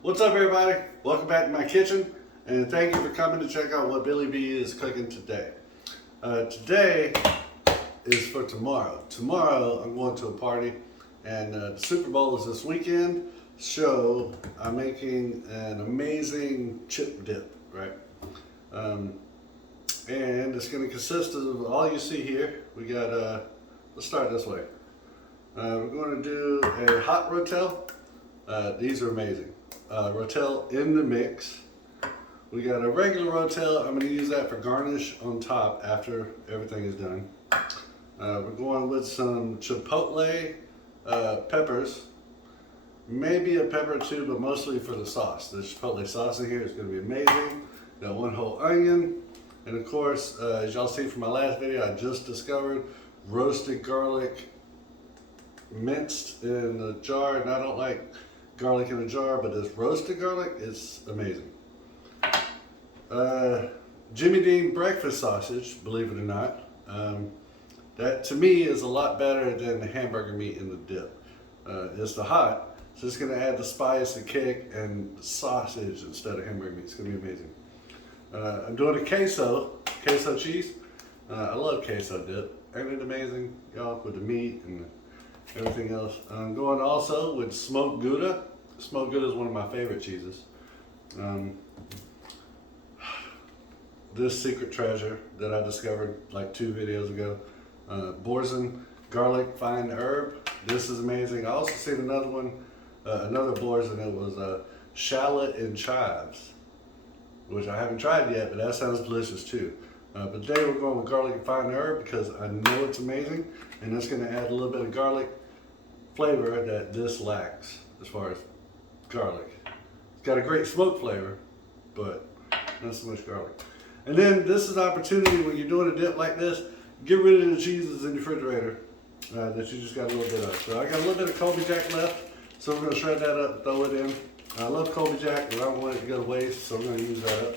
What's up, everybody? Welcome back to my kitchen, and thank you for coming to check out what Billy B is cooking today. Today is for tomorrow. Tomorrow I'm going to a party, and the Super Bowl is this weekend, so I'm making an amazing chip dip, right? And it's going to consist of all you see here. We got, let's start this way. We're going to do a hot rotel. These are amazing. Rotel in the mix. We got a regular rotel. I'm going to use that for garnish on top after everything is done. We're going with some chipotle peppers. Maybe a pepper or two, but mostly for the sauce. The chipotle sauce in here is going to be amazing. Got one whole onion. And of course, as y'all see from my last video, I just discovered roasted garlic minced in a jar. And I don't like garlic in a jar, but this roasted garlic is amazing. Jimmy Dean breakfast sausage, believe it or not. That to me is a lot better than the hamburger meat in the dip. It's the hot, so it's going to add the spice, the kick, and the sausage instead of hamburger meat. It's going to be amazing. I'm doing a queso cheese. I love queso dip. Ain't it amazing, y'all, with the meat and everything else. I'm going also with smoked Gouda. Smoked Gouda is one of my favorite cheeses. This secret treasure that I discovered like 2 videos ago. Boursin garlic fine herb. This is amazing. I also seen another one, another Boursin. It was shallot and chives, which I haven't tried yet, but that sounds delicious too. But today we're going with garlic and fine herb because I know it's amazing, and it's going to add a little bit of garlic flavor that this lacks as far as garlic. It's got a great smoke flavor, but not so much garlic. And then this is an opportunity when you're doing a dip like this, get rid of the cheeses in your refrigerator that you just got a little bit of. So I got a little bit of Colby Jack left, so we're going to shred that up and throw it in. I love Colby Jack, but I don't want it to go to waste, so I'm going to use that up.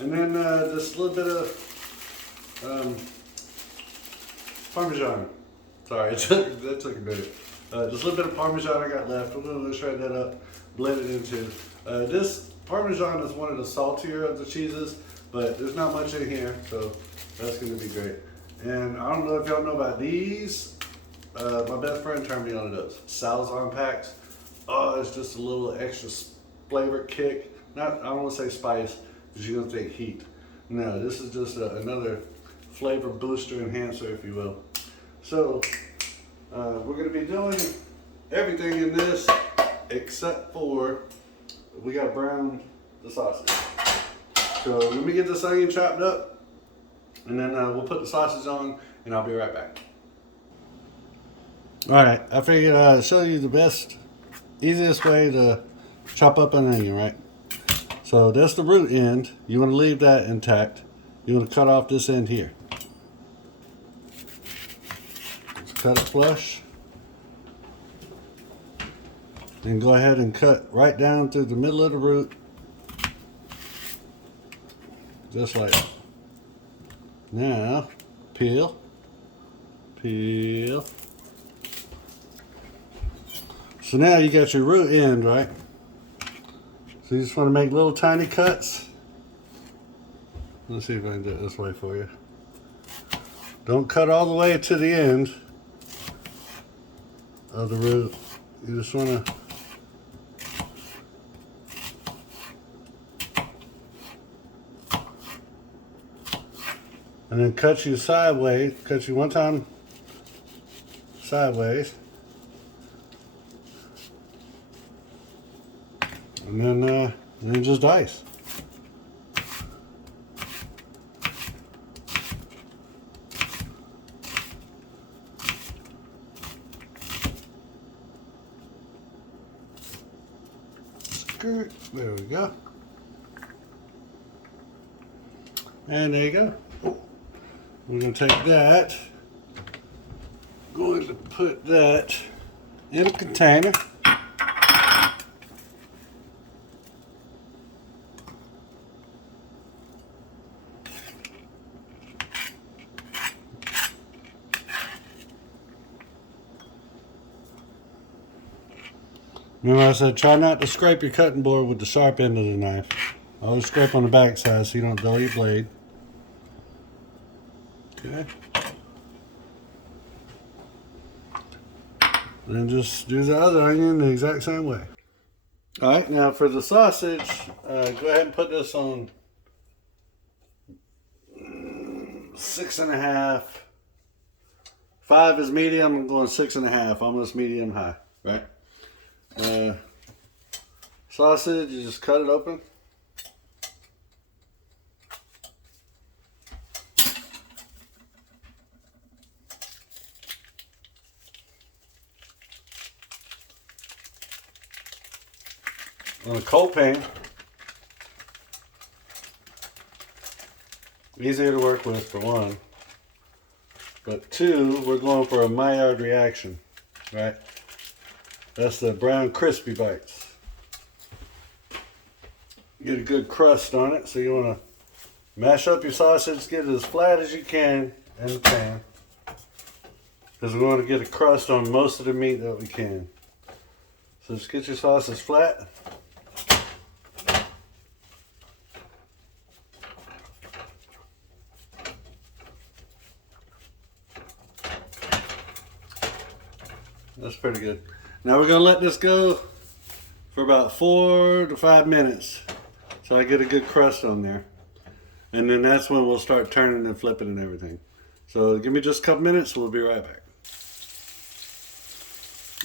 And then just a little bit of Parmesan. Sorry, that took a minute. Just a little bit of Parmesan I got left. We're going to shred that up, blend it into. This Parmesan is one of the saltier of the cheeses, but there's not much in here, so that's going to be great. And I don't know if y'all know about these. My best friend turned me on to those. Salzon packs. Oh, it's just a little extra flavor kick. I don't want to say spice, because you're going to think heat. No, this is just another flavor booster, enhancer, if you will. So, we're going to be doing everything in this except for we got to brown the sausage. So let me get this onion chopped up, and then we'll put the sausage on, and I'll be right back. Alright, I figured I'd show you the best, easiest way to chop up an onion, right? So that's the root end. You want to leave that intact. You want to cut off this end here. Just cut it flush. And go ahead and cut right down through the middle of the root. Just like that. Now, peel. Peel. So now you got your root end, right? So you just want to make little tiny cuts. Let's see if I can do it this way for you. Don't cut all the way to the end of the root. You just want to and then cut you sideways, cut you one time sideways. And then just dice. Skirt. There we go. And there you go. We're going to take that. Going to put that in a container. Remember I said try not to scrape your cutting board with the sharp end of the knife. Always scrape on the back side so you don't dull your blade. Okay. And then just do the other onion the exact same way. Alright, now for the sausage, go ahead and put this on 6.5. 5 is medium, I'm going 6.5, almost medium high, right? Sausage, you just cut it open. On a cold pan, easier to work with for one, but two, we're going for a Maillard reaction, right? That's the brown crispy bites. Get a good crust on it, so you want to mash up your sausage, get it as flat as you can in the pan, because we want to get a crust on most of the meat that we can. So just get your sausage flat. That's pretty good. Now we're gonna let this go for about 4 to 5 minutes so I get a good crust on there. And then that's when we'll start turning and flipping and everything. So give me just a couple minutes, we'll be right back.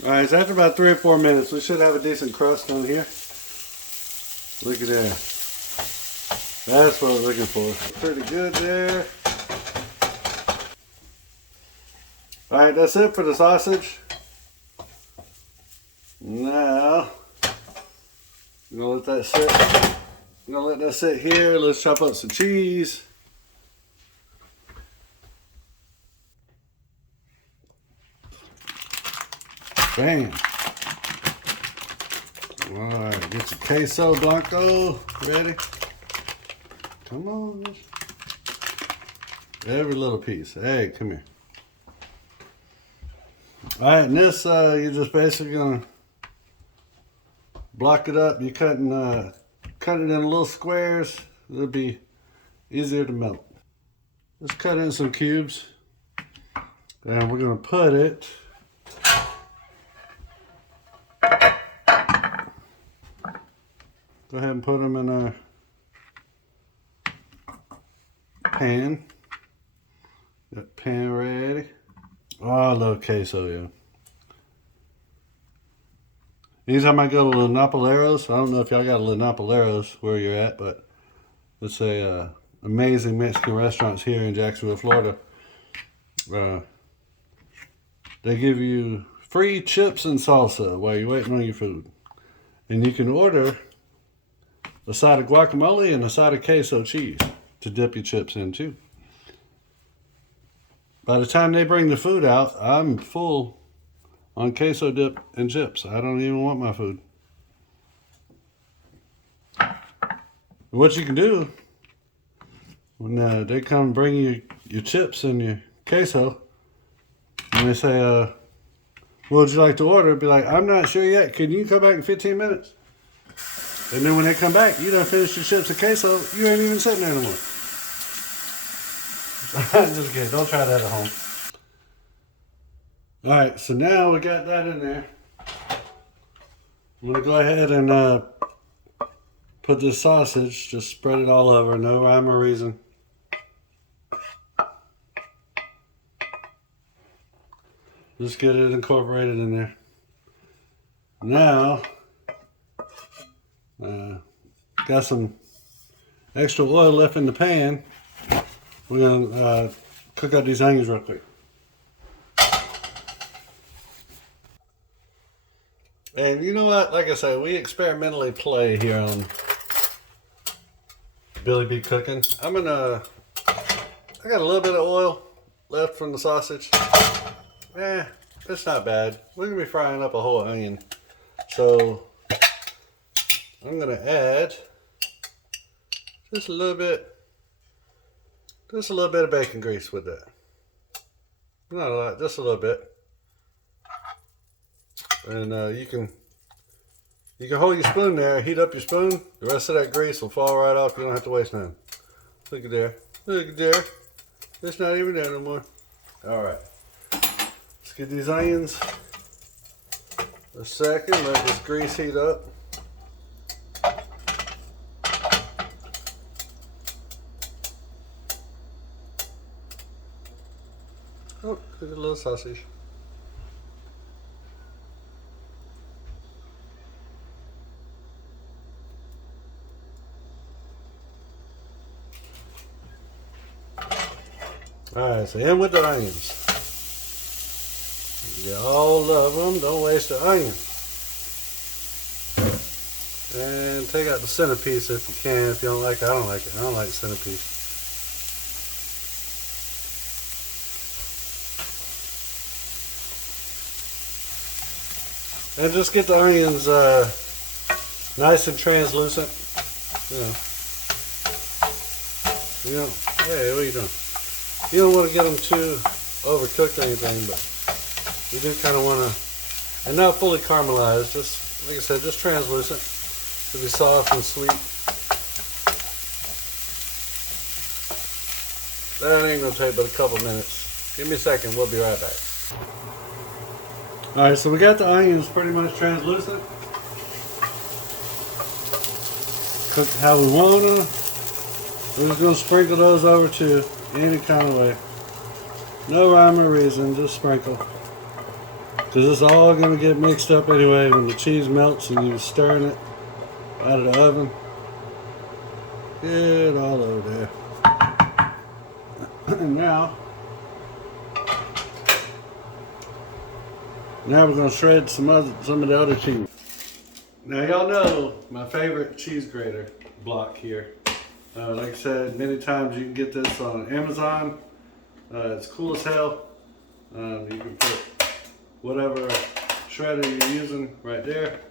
Alright, so after about 3 or 4 minutes, we should have a decent crust on here. Look at that. That's what I was looking for. Pretty good there. Alright, that's it for the sausage. Now, I'm gonna let that sit. I'm gonna let that sit here. Let's chop up some cheese. Bam. Alright, get your queso blanco ready. Come on. Every little piece. Hey, come here. Alright, and this, you're just basically gonna block it up. You cut it in little squares. It'll be easier to melt. Just cut it in some cubes. And we're gonna put it go ahead and put them in a pan. Got pan ready. Oh, I love queso, yeah. Anytime I go to La Nopaleros, I don't know if y'all got La Nopaleros where you're at, but it's a amazing Mexican restaurants here in Jacksonville, Florida. They give you free chips and salsa while you're waiting on your food. And you can order a side of guacamole and a side of queso cheese to dip your chips in too. By the time they bring the food out, I'm full on queso dip and chips. I don't even want my food. What you can do, when they come bring you your chips and your queso, and they say, what would you like to order? Be like, I'm not sure yet. Can you come back in 15 minutes? And then when they come back, you done finished your chips and queso. You ain't even sitting there no more. I'm just kidding. Don't try that at home. Alright, so now we got that in there. I'm going to go ahead and put this sausage, just spread it all over, no rhyme or reason. Just get it incorporated in there. Now, got some extra oil left in the pan. We're going to cook up these onions real quick. And you know what? Like I said, we experimentally play here on Billy B Cooking. I got a little bit of oil left from the sausage. It's not bad. We're going to be frying up a whole onion. So, I'm going to add just a little bit of bacon grease with that. Not a lot, just a little bit. And you can You can hold your spoon there, heat up your spoon. The rest of that grease will fall right off. You don't have to waste none. Look at there. Look at there. It's not even there no more. All right. Let's get these onions a second. Let this grease heat up. Oh, look at a little sausage. Alright, so in with the onions. Get all of them, don't waste the onion. And take out the centerpiece if you can. If you don't like it, I don't like it. I don't like the centerpiece. And just get the onions nice and translucent. Hey, what are you doing? You don't want to get them too overcooked or anything, but you do kind of want to, and not fully caramelized, just, like I said, just translucent. To be soft and sweet. That ain't going to take but a couple minutes. Give me a second, we'll be right back. Alright, so we got the onions pretty much translucent. Cooked how we want them. We're just going to sprinkle those over to any kind of way. No rhyme or reason, just sprinkle. Because it's all going to get mixed up anyway when the cheese melts and you're stirring it out of the oven. Get it all over there. And now we're going to shred some of the other cheese. Now y'all know my favorite cheese grater block here. Like I said, many times you can get this on Amazon. It's cool as hell. You can put whatever shredder you're using right there.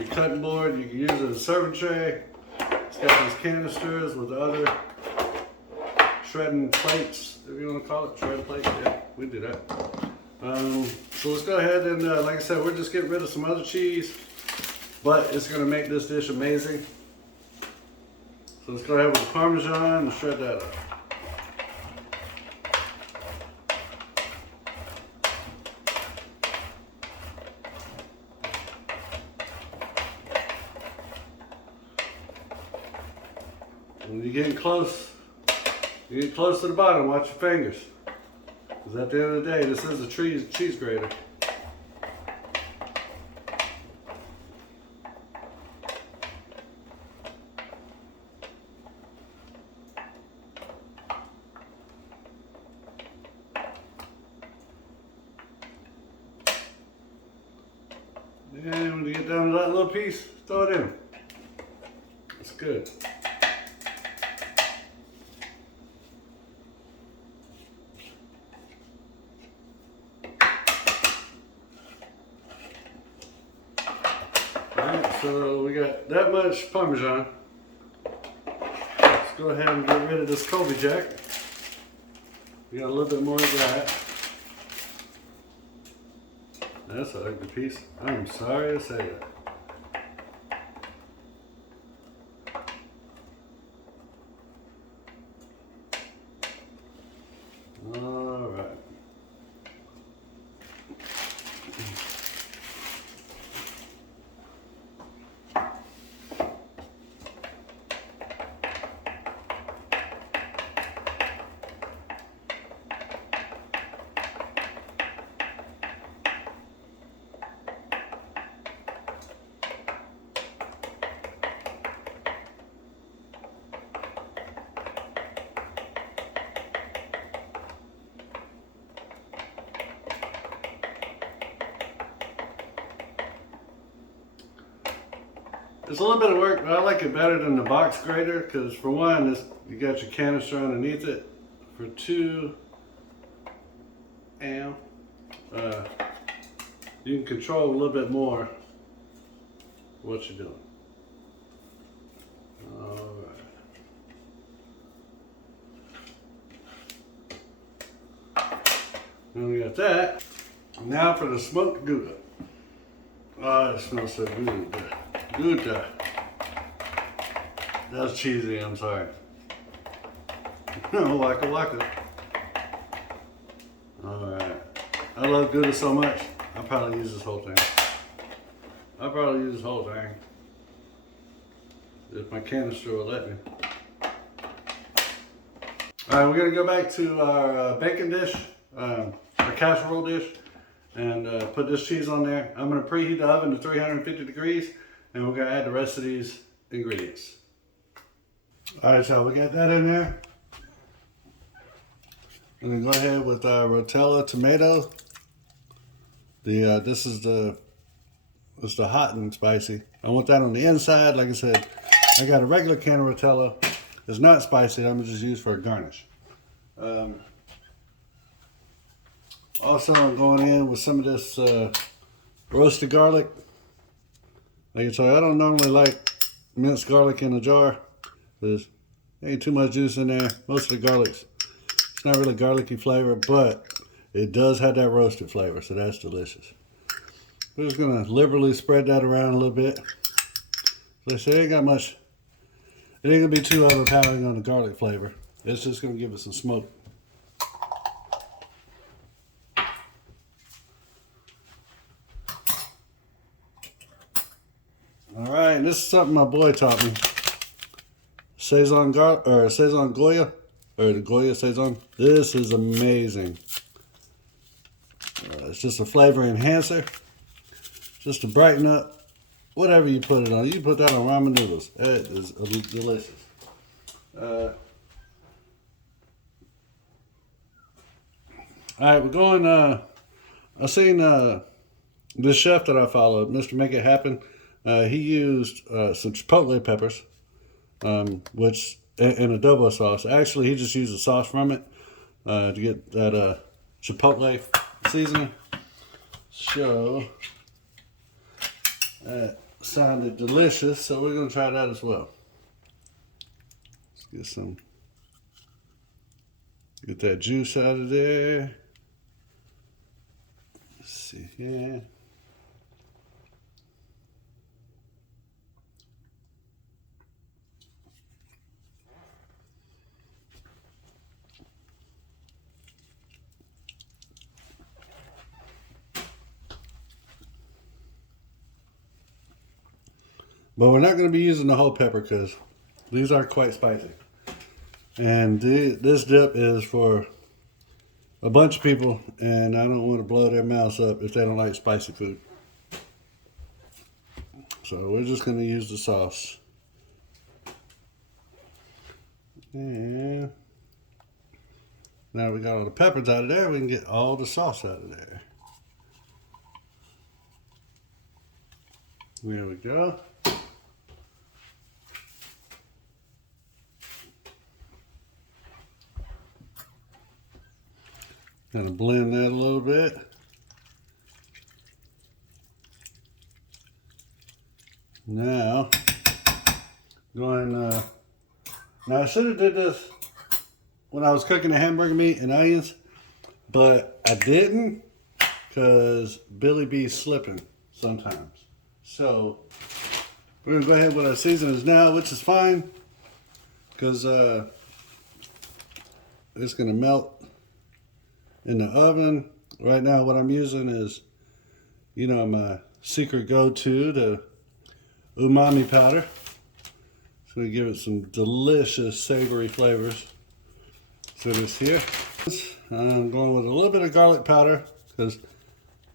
Your cutting board, you can use it as a serving tray. It's got these canisters with other shredding plates, if you want to call it, shredding plate. Yeah, we do that. So let's go ahead and, like I said, we're just getting rid of some other cheese, but it's going to make this dish amazing. So let's go ahead with the Parmesan and shred that up. When you're getting close to the bottom, watch your fingers. Because at the end of the day, this is a cheese grater. And when you get down to that little piece, throw it in. That's good. Alright, so we got that much Parmesan. Let's go ahead and get rid of this Colby Jack. We got a little bit more of that. That's an ugly piece. I'm sorry to say that. All right. It's a little bit of work, but I like it better than the box grater because for one, you got your canister underneath it. For two, you can control a little bit more what you're doing. All right. And we got that. Now for the smoked Gouda. Oh, it smells so good. Gouda. That was cheesy, I'm sorry. Waka waka. Alright. I love Gouda so much, I'll probably use this whole thing. If my canister will let me. Alright, we're going to go back to our bacon dish, our casserole dish, and put this cheese on there. I'm going to preheat the oven to 350 degrees, and we're going to add the rest of these ingredients. Alright, so we got that in there. I'm going to go ahead with our Rotella tomato. This is the hot and spicy. I want that on the inside. Like I said, I got a regular can of Rotella. It's not spicy. I'm going to just use for a garnish. Also, I'm going in with some of this roasted garlic. Like I told you, I don't normally like minced garlic in a jar. There's ain't too much juice in there. Most of the garlic's, it's not really garlicky flavor, but it does have that roasted flavor, so that's delicious. We're just going to liberally spread that around a little bit. Like I said, it ain't got much. It ain't going to be too overpowering on the garlic flavor. It's just going to give it some smoke. Alright, and this is something my boy taught me. Sazon Goya, or the Goya Sazon. This is amazing. It's just a flavor enhancer. Just to brighten up whatever you put it on. You can put that on ramen noodles. It is delicious. Alright, we're going, I seen this chef that I followed, Mr. Make It Happen. He used some chipotle peppers, which in adobo sauce. Actually, he just used the sauce from it to get that chipotle seasoning. So that sounded delicious, so we're going to try that as well. Let's get that juice out of there. Let's see here. But we're not going to be using the whole pepper because these are quite spicy. And this dip is for a bunch of people, and I don't want to blow their mouths up if they don't like spicy food. So we're just going to use the sauce. And now we got all the peppers out of there, we can get all the sauce out of there. There we go. Kind of blend that a little bit. Now, now I should have did this when I was cooking the hamburger meat and onions, but I didn't because Billy B's slipping sometimes. So we're gonna go ahead with our seasonings now, which is fine because it's gonna melt in the oven. Right now what I'm using is, my secret go-to, the umami powder. It's going to give it some delicious savory flavors to this here. I'm going with a little bit of garlic powder because,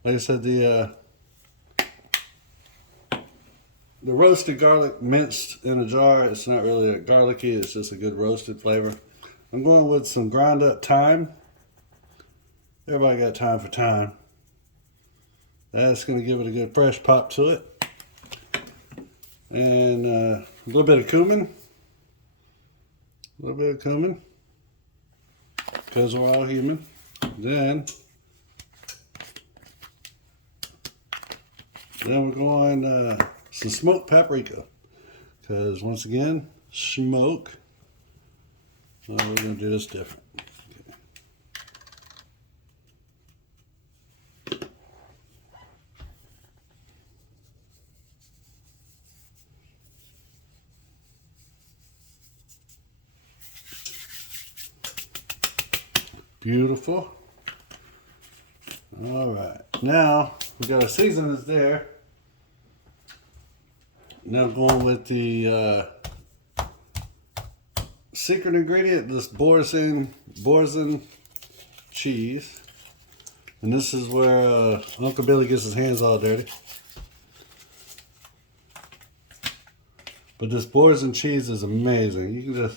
like I said, the roasted garlic minced in a jar, it's not really that garlicky, it's just a good roasted flavor. I'm going with some ground up thyme. Everybody got time for thyme. That's going to give it a good fresh pop to it. And a little bit of cumin. Because we're all human. Then we're going some smoked paprika. Because once again, smoke. So we're going to do this different. Beautiful. All right, now we got our seasonings there. Now going with the secret ingredient, this Boursin cheese. And this is where Uncle Billy gets his hands all dirty. But this Boursin cheese is amazing. You can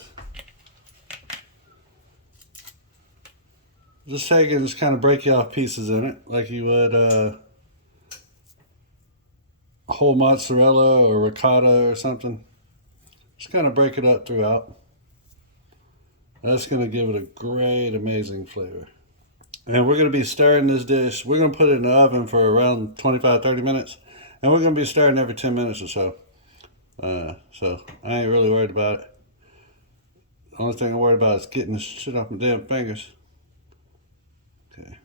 just take it and just kind of break you off pieces in it, like you would whole mozzarella or ricotta or something. Just kind of break it up throughout. That's going to give it a great, amazing flavor. And we're going to be stirring this dish. We're going to put it in the oven for around 25-30 minutes. And we're going to be stirring every 10 minutes or so. So I ain't really worried about it. The only thing I'm worried about is getting this shit off my damn fingers. Okay.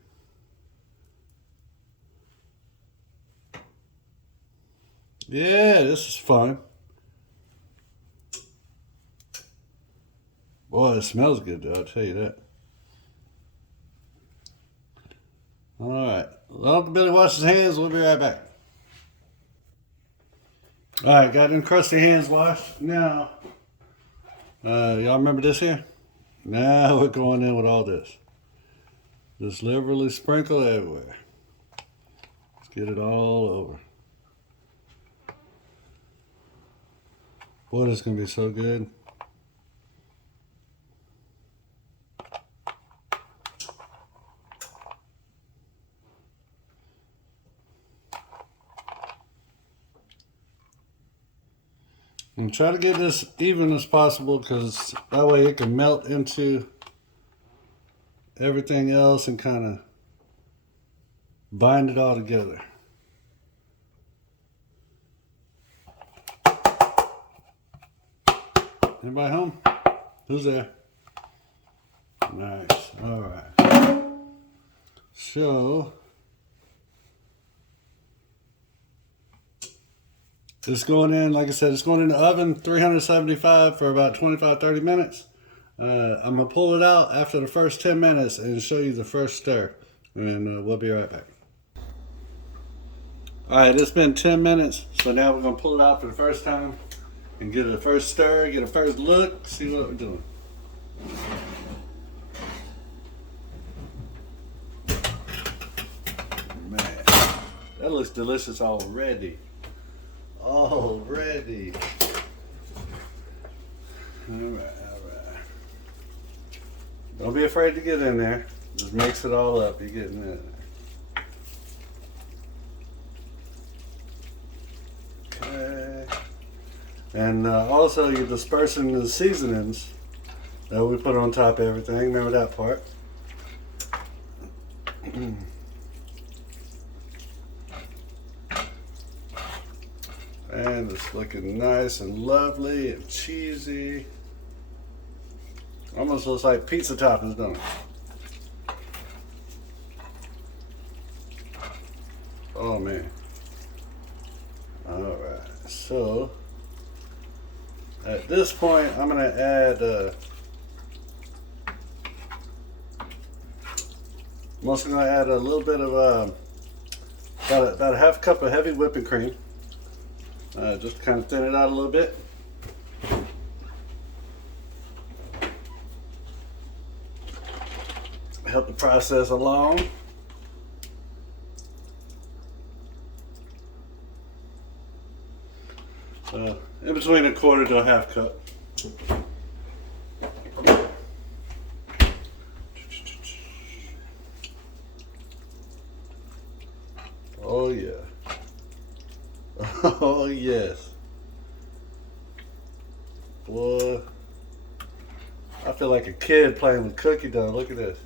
Yeah, this is fun. Boy, it smells good though, I'll tell you that. Alright, let Uncle Billy wash his hands, we'll be right back. Alright, got them crusty hands washed. Now, y'all remember this here? Now we're going in with all this. Just liberally sprinkle everywhere. Let's get it all over. Boy, this is going to be so good. And try to get this even as possible, because that way it can melt into everything else and kind of bind it all together. Anybody home? Who's there? Nice. All right. So it's going in, like I said, it's going in the oven, 375 for about 25-30 minutes. I'm going to pull it out after the first 10 minutes and show you the first stir. And we'll be right back. Alright, it's been 10 minutes. So now we're going to pull it out for the first time and get a first stir, get a first look, see what we're doing. Man, that looks delicious already. Already. Alright. Don't be afraid to get in there. Just mix it all up. You're getting in there. Okay. And also you're dispersing the seasonings that we put on top of everything. Remember that part. And it's looking nice and lovely and cheesy. Almost looks like pizza toppings, don't it? Oh man. Alright, so at this point I'm going to add I'm also going to add a little bit of about a half cup of heavy whipping cream. Just to kind of thin it out a little bit. Help the process along. In between a quarter to a half cup. Oh yeah. Oh yes. Boy, I feel like a kid playing with cookie dough. Look at this.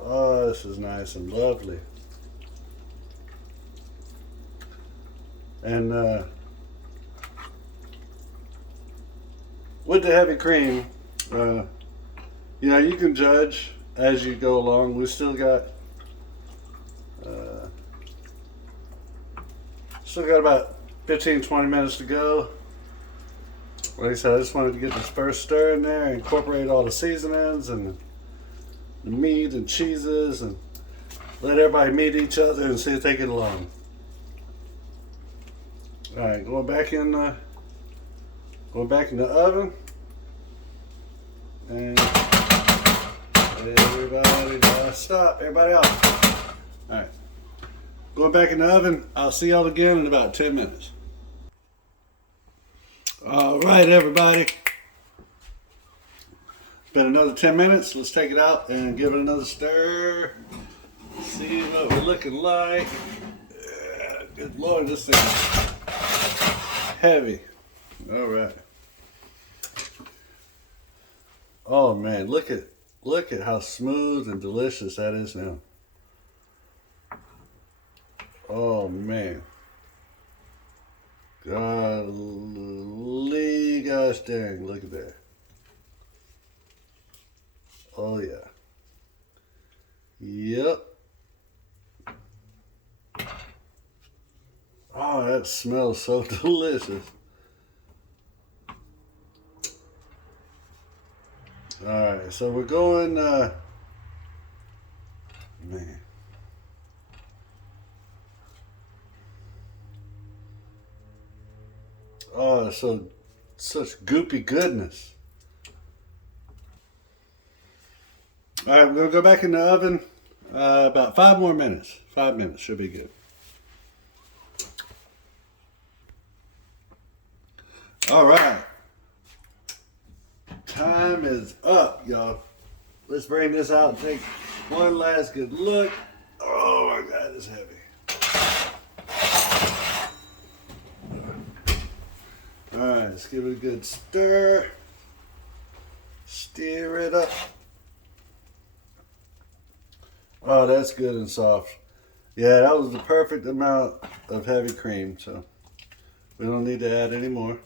Oh, this is nice and lovely. And with the heavy cream, you know, you can judge as you go along. We still got about 15-20 minutes to go. Like I said, I just wanted to get this first stir in there, incorporate all the seasonings and the meat and cheeses and let everybody meet each other and see if they get along. All right, going back in the oven, and everybody, stop, everybody off. All right, going back in the oven. I'll see y'all again in about 10 minutes. All right, everybody. Been another 10 minutes. Let's take it out and give it another stir. See what we're looking like. Yeah, good Lord, this thing is heavy. All right. Oh man, look at how smooth and delicious that is now. Oh man. Golly gosh dang, look at that. Oh yeah. Yep. Oh, that smells so delicious. Alright, so we're going, man. Oh, such goopy goodness. Alright, we're going to go back in the oven about 5 more minutes. 5 minutes should be good. Alright. Time is up, y'all. Let's bring this out and take one last good look. Oh my God, it's heavy. Alright, let's give it a good stir. Stir it up. Oh, that's good and soft. Yeah, that was the perfect amount of heavy cream, so we don't need to add any more.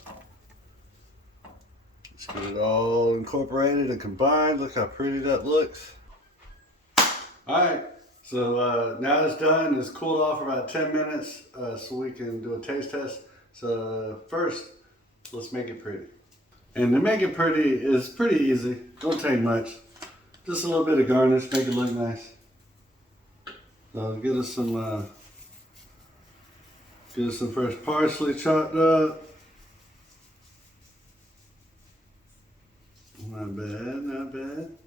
Let's get it all incorporated and combined. Look how pretty that looks. Alright, so now it's done. It's cooled off for about 10 minutes so we can do a taste test. So first, let's make it pretty. And to make it pretty is pretty easy. Don't take much. Just a little bit of garnish, make it look nice. Get us some fresh parsley chopped up. Not bad, not bad.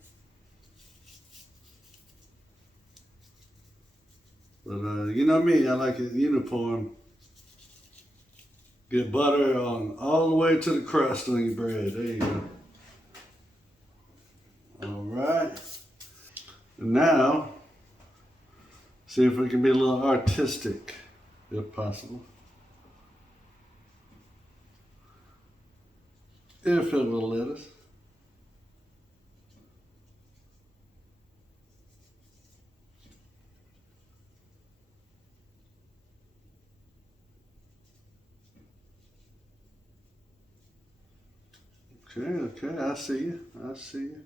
But you know me, I like it uniform. Get butter on all the way to the crust on your bread. There you go. All right. And now, see if we can be a little artistic, if possible. If it will let us. Okay, I see you. I see you.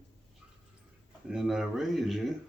And I raise you.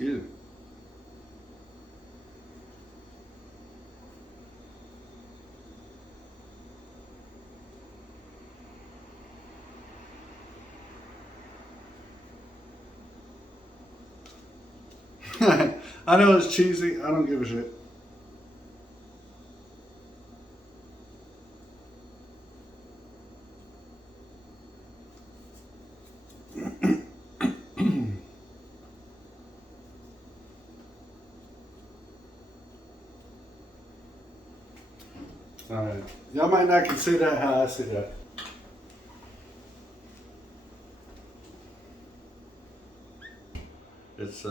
Excuse me. I know it's cheesy. I don't give a shit. All right. Y'all might not can see that how I see that. It's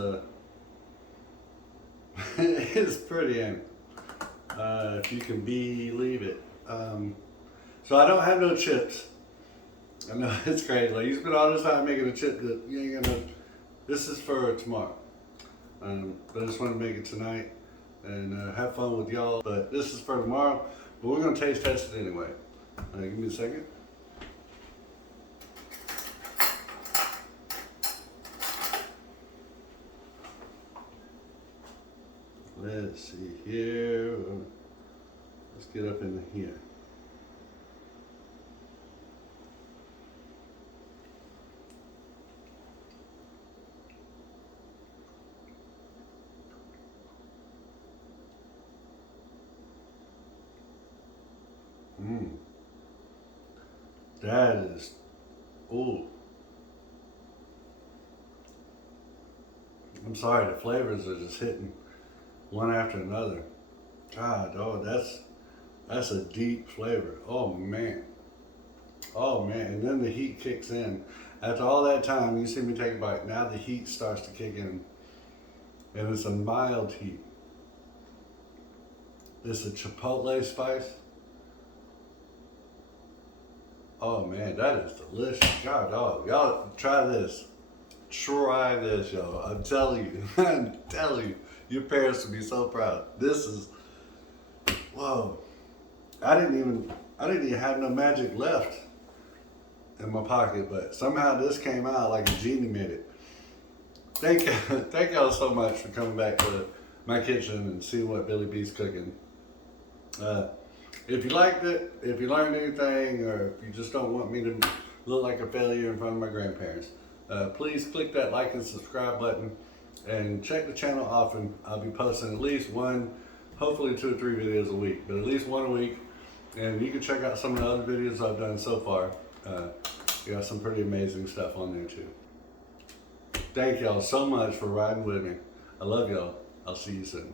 it's pretty, ain't it? if you can believe it. So I don't have no chips. I know it's crazy. Like, you spend all this time making a chip that you ain't gonna. This is for tomorrow. But I just want to make it tonight and have fun with y'all. But this is for tomorrow. But we're gonna taste test it anyway. Give me a second. Let's see here. Let's get up in here. That is, ooh. I'm sorry, the flavors are just hitting one after another. God, oh, that's a deep flavor. Oh man. Oh man, and then the heat kicks in. After all that time, you see me take a bite. Now the heat starts to kick in. And it's a mild heat. It's a chipotle spice. Oh man, that is delicious. God, oh, y'all try this. Try this, y'all. I'm telling you. I'm telling you. Your parents would be so proud. This is, whoa. I didn't even have no magic left in my pocket, but somehow this came out like a genie made it. Thank y'all so much for coming back to my kitchen and see what Billy B's cooking. If you liked it, if you learned anything, or if you just don't want me to look like a failure in front of my grandparents, please click that like and subscribe button and check the channel often. I'll be posting at least one, hopefully 2 or 3 videos a week, but at least one a week. And you can check out some of the other videos I've done so far. You got some pretty amazing stuff on there too. Thank y'all so much for riding with me. I love y'all. I'll see you soon.